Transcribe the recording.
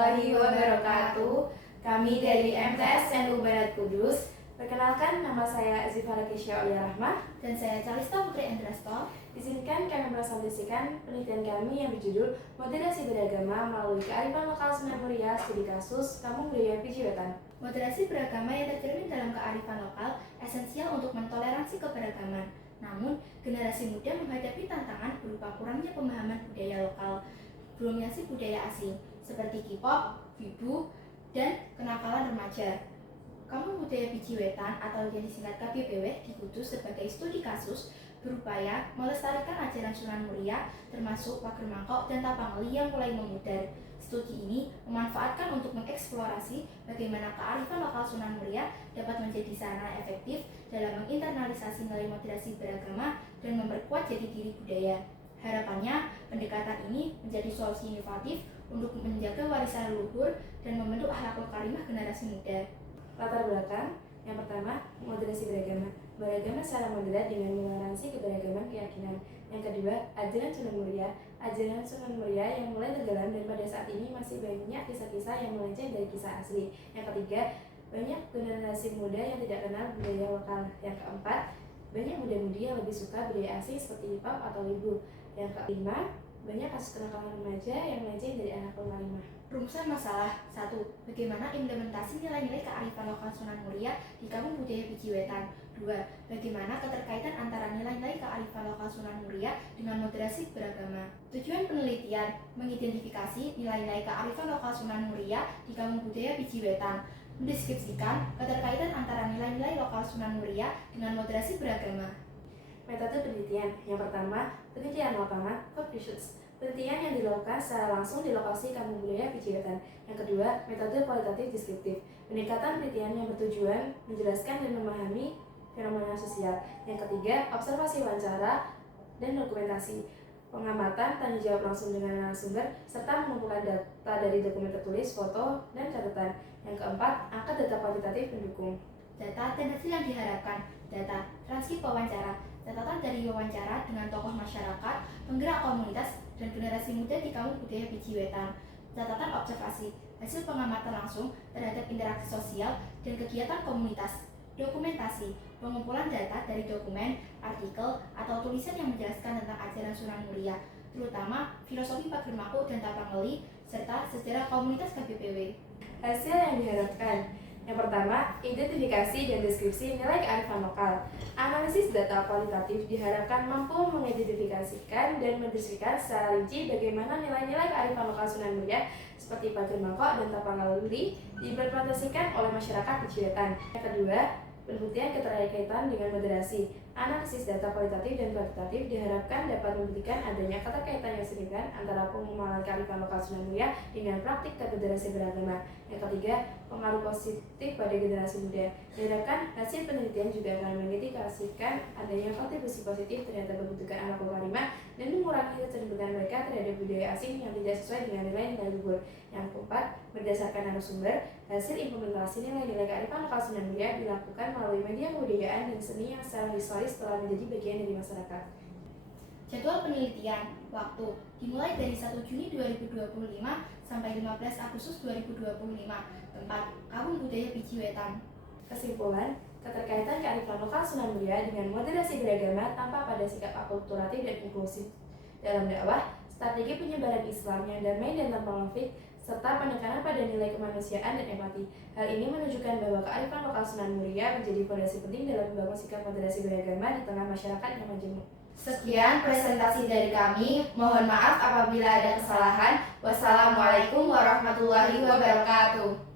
warahmatullahi wabarakatuh. Kami dari MTS NU Barat Kudus. Perkenalkan, nama saya Zifara Kesya Aulia Rahmah. Dan saya Calista Putri Endrasto. Izinkan kami presentasikan penelitian kami yang berjudul Moderasi Beragama melalui Kearifan Lokal Sunda Muria Studi Kasus Kampung Budaya Piji Wetan. Moderasi beragama yang tercermin dalam kearifan lokal esensial untuk mentoleransi keberagaman. Namun, generasi muda menghadapi tantangan berupa kurangnya pemahaman budaya lokal, dominasi budaya asing seperti K-pop, wibu, dan kenakalan remaja. Kampung Budaya Piji Wetan atau yang disingkat KBPW di Kudus sebagai studi kasus berupaya melestarikan ajaran Sunan Muria termasuk pager mangkok dan tapangeli yang mulai memudar. Studi ini memanfaatkan untuk mengeksplorasi bagaimana kearifan lokal Sunan Muria dapat menjadi sarana efektif dalam menginternalisasi nilai moderasi beragama dan memperkuat jati diri budaya. Harapannya, pendekatan ini menjadi solusi inovatif untuk menjaga warisan leluhur dan membentuk akhlakul karimah generasi muda. Latar belakang, yang pertama, moderasi beragama. Beragama secara moderat dengan mentoleransi keberagaman keyakinan. Yang kedua, ajaran Sunan Muria. Ajaran Sunan Muria yang mulai tenggelam dan pada saat ini masih banyak kisah-kisah yang melenceng dari kisah asli. Yang ketiga, banyak generasi muda yang tidak kenal budaya lokal. Yang keempat, banyak muda-mudi yang lebih suka budaya asing seperti hip-hop atau wibu. Yang kelima, banyak kasus kenakalan remaja yang melenceng dari akhlakul karimah. Rumusan masalah 1. Bagaimana implementasi nilai-nilai kearifan lokal Sunan Muria di Kampung Budaya Piji Wetan. 2. Bagaimana keterkaitan antara nilai-nilai kearifan lokal Sunan Muria dengan moderasi beragama. Tujuan penelitian mengidentifikasi nilai-nilai kearifan lokal Sunan Muria di Kampung Budaya Piji Wetan, mendeskripsikan keterkaitan antara nilai-nilai lokal Sunan Muria dengan moderasi beragama. Metode penelitian. Yang pertama, penelitian lapangan (field research). Penelitian yang dilakukan secara langsung di lokasi Kampung Budaya Piji Wetan. Yang kedua, metode kualitatif deskriptif. Pendekatan penelitian yang bertujuan menjelaskan dan memahami fenomena sosial. Yang ketiga, observasi wawancara dan dokumentasi. Pengamatan, tanya jawab langsung dengan narasumber, serta mengumpulkan data dari dokumen tertulis, foto, dan catatan. Yang keempat, angka data kuantitatif pendukung. Data dan hasil yang diharapkan. Data transkrip wawancara, catatan dari wawancara dengan tokoh masyarakat, penggerak komunitas, dan generasi muda di Kampung Budaya Piji Wetan. Catatan observasi, hasil pengamatan langsung terhadap interaksi sosial dan kegiatan komunitas. Dokumentasi, pengumpulan data dari dokumen, artikel, atau tulisan yang menjelaskan tentang ajaran Sunan Muria, terutama filosofi pager mangkok dan tapangeli, serta sejarah komunitas KBPW. Hasil yang diharapkan. Yang pertama, identifikasi dan deskripsi nilai kearifan lokal. Analisis data kualitatif diharapkan mampu mengidentifikasikan dan mendeskripsikan secara rinci bagaimana nilai-nilai kearifan lokal Sunan Muria seperti pager mangkok dan tapangeli diimplementasikan oleh masyarakat Piji Wetan. Yang kedua, penelitian keterkaitan dengan moderasi. Analisis data kualitatif dan kuantitatif diharapkan dapat membuktikan adanya keterkaitan yang signifikan antara pengembangan kearifan lokal Sunan Muria dengan praktik moderasi beragama. Yang ketiga, pengaruh positif pada generasi muda. Diharapkan hasil penelitian juga akan mengindikasikan adanya kontribusi positif terhadap pembentukan akhlakul karimah dan mengurangi kecenderungan mereka terhadap budaya asing yang tidak sesuai dengan nilai-nilai luhur. Yang keempat, berdasarkan narasumber, hasil implementasi nilai-nilai kearifan lokal Sunan Muria dilakukan melalui media kebudayaan dan seni yang secara historis telah menjadi bagian dari masyarakat. Jadwal penelitian, waktu dimulai dari 1 Juni 2025 sampai 15 Agustus 2025. Tempat, Kampung Budaya Piji Wetan. Kesimpulan, keterkaitan kearifan lokal Sunan Muria dengan moderasi beragama tanpa pada sikap akulturatif dan inklusif dalam dakwah, strategi penyebaran Islam yang damai dan tanpa konflik, serta penekanan pada nilai kemanusiaan dan empati. Hal ini menunjukkan bahwa kearifan lokal Sunan Muria menjadi fondasi penting dalam membangun sikap moderasi beragama di tengah masyarakat yang majemuk. Sekian presentasi dari kami. Mohon maaf apabila ada kesalahan. Wassalamualaikum warahmatullahi wabarakatuh.